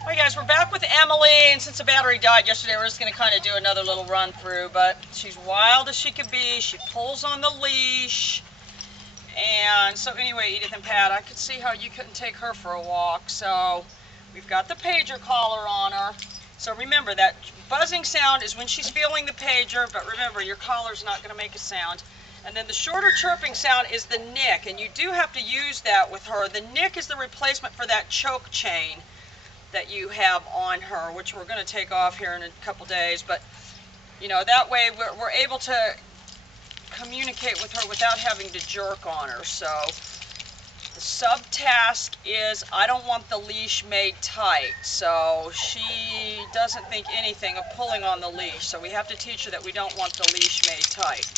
Alright guys, we're back with Emily, and since the battery died yesterday, we're just going to kind of do another little run through, but she's wild as she could be. She pulls on the leash, and so anyway, Edith and Pat, I could see how you couldn't take her for a walk, so we've got the pager collar on her. So remember, that buzzing sound is when she's feeling the pager, but remember, your collar's not going to make a sound. And then the shorter chirping sound is the nick, and you do have to use that with her. The nick is the replacement for that choke chain that you have on her, which we're going to take off here in a couple days, but you know, that way we're able to communicate with her without having to jerk on her. So the subtask is, I don't want the leash made tight, so she doesn't think anything of pulling on the leash, so we have to teach her that we don't want the leash made tight.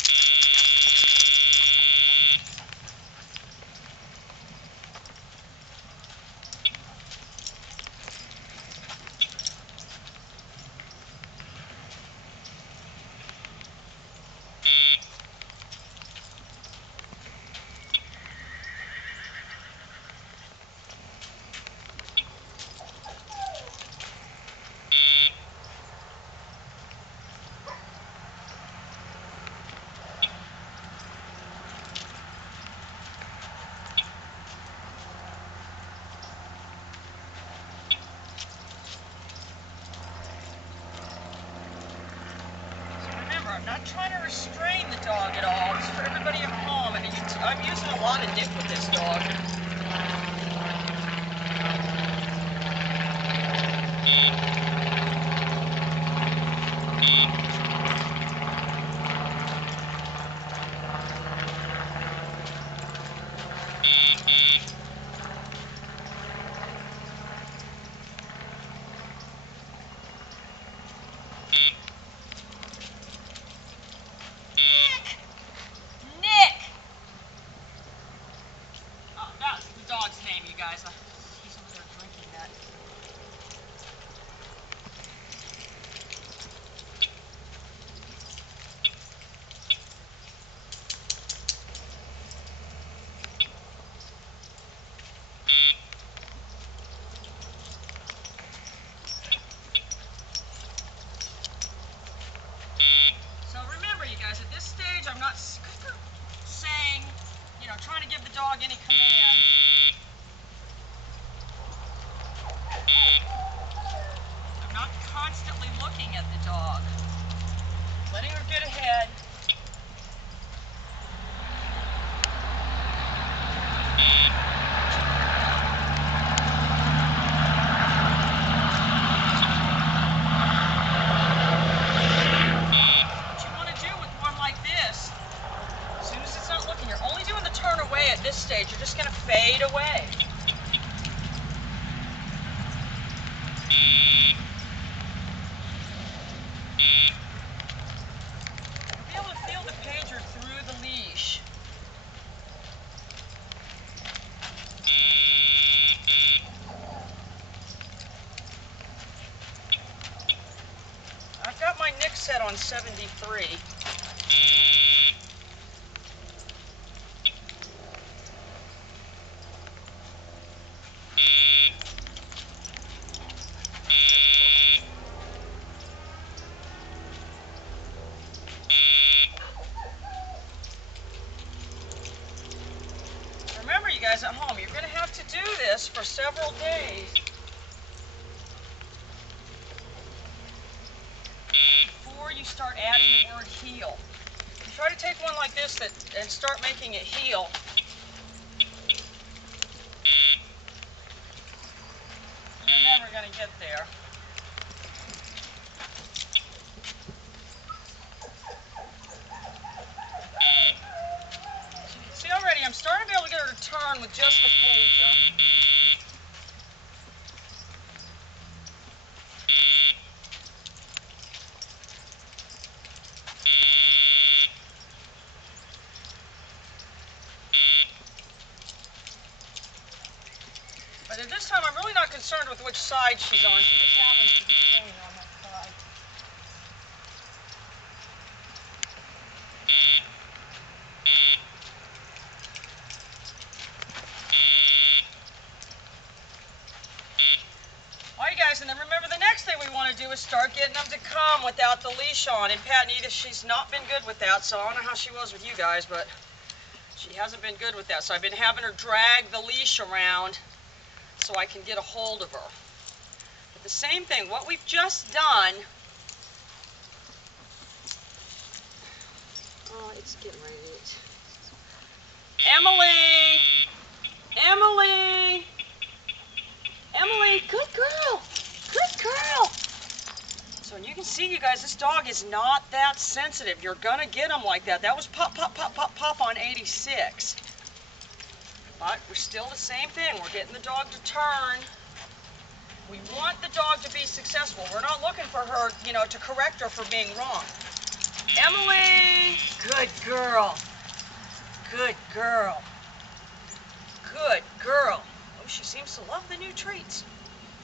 I'm not trying to restrain the dog at all. It's for everybody at home, and I'm using a lot of nick with this dog. Guys, he's over there drinking that. So remember, you guys, at this stage, I'm not saying, you know, trying to give the dog any command. Constantly looking at the dog, letting her get ahead. What you want to do with one like this, as soon as it's not looking, you're only doing the turn away at this stage. You're just going to fade away. I've got my nick set on 73. Remember, you guys at home, you're going to have to do this for several days before you start adding the word heel. You try to take one like this and start making it heel. You're never going to get there. So you can see already, I'm starting to be able to get her to turn with just the pager. But at this time, I'm really not concerned with which side she's on. She just happens to be staying on that side. And then remember, the next thing we want to do is start getting them to come without the leash on. And Pat and Edith, she's not been good with that, so I don't know how she was with you guys, but she hasn't been good with that. So I've been having her drag the leash around so I can get a hold of her. But the same thing, what we've just done, oh, it's getting ready to, Emily, Emily, Emily, good girl, good girl. So you can see, you guys, this dog is not that sensitive. You're gonna get them like that. That was pop, pop, pop, pop, pop on 86. But we're still the same thing. We're getting the dog to turn. We want the dog to be successful. We're not looking for her, you know, to correct her for being wrong. Emily, good girl. Good girl. Good girl. Oh, she seems to love the new treats.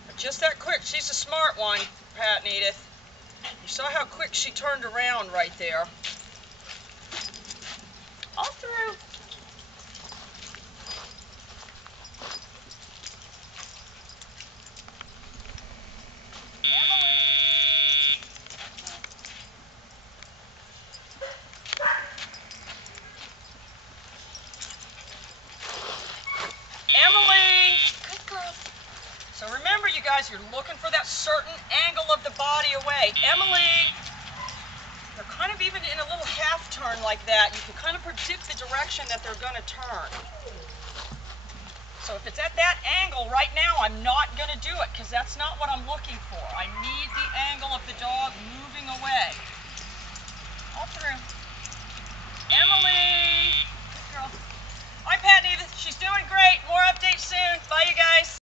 But just that quick. She's a smart one, Pat and Edith. You saw how quick she turned around right there. All through. Emily! Good girl. So remember, you guys, you're looking for that certain angle of the body away. Emily! They're kind of even in a little half turn like that. You can kind of predict the direction that they're going to turn. So if it's at that angle right now, I'm not going to do it because that's not what I'm looking for. I need the angle of the dog moving away. All through. Emily! Good girl. Hi, Pat and Edith. She's doing great. More updates soon. Bye, you guys.